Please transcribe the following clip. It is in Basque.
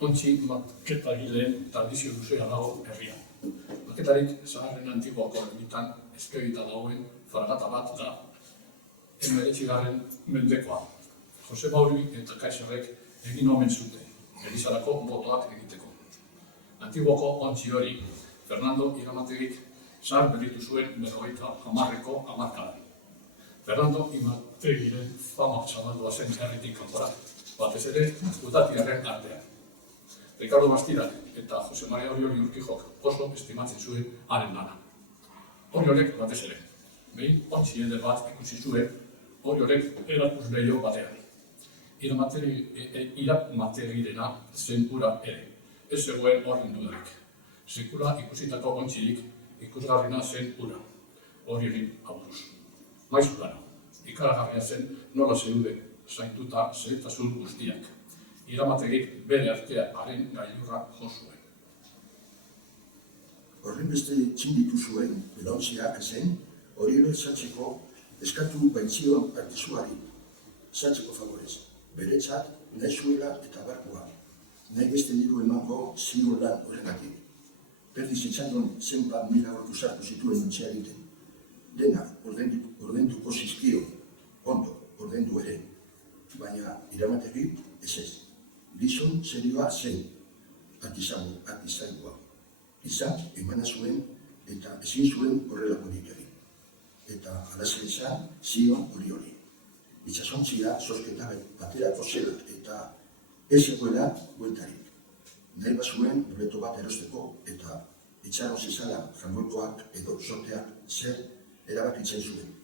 ontzi maketagileen tradizio luzea dago herrian. Maketarik zaharren antiguako ermitan eskegita dagoen fragata bat da 19. mendekoa. Jose Mauri eta Kaiserrek egin omen zuten, Elizarako botoak egiteko. Antiguoko ontzi hori, Fernando Iramategik zahar berritu zuen 50ko hamarkadan. Fernando Iramategiren fama zabaldua zen herritik kanpora, batez ere gutatiarren artean. Ricardo Bastidak eta Jose Maria Orioli Urquijok oso estimatzen zuen haren lana. Oriolek batez ere, behin ontzi eder bat ikusi zuen Oriolek erakus lehio batean. Iramategirena zen ura ere, ez zegoen horren dudarik. Sekula ikusitako ontzirik ikusgarrina zen ura, Oriolin aburuz. Maizu lana, ikaragarria zen nola zeuden zainduta zehetasun guztiak. Iramategik bere artea haren gailurra jo zuen. Horrenbeste txinditu zuen belaontziak zen Oriol saltzeko eskatu baitzion artizuari, saltzeko favorez. Beretzat nahi zuela eta barkua, nahi beste diru emango ziur lan horregatik. Perdiz itxandon zenbat mila hortu sartu zituen ontsia egiten. Dena ordenduko zizkio, ondo, ordendu ere. Baina Iramategik ez. Gizon serioa zen, artizaingoa. Izan emana zuen eta ezin zuen horrelakorik egin. Eta alazen izan zion Orioli. Itsasontzia zozketa baterako zela eta ez egoela bueltarik. Nahi bazuen boleto bat erosteko eta itxaron zezala jangoikoak edo sorteak zer erabakitzen zuen.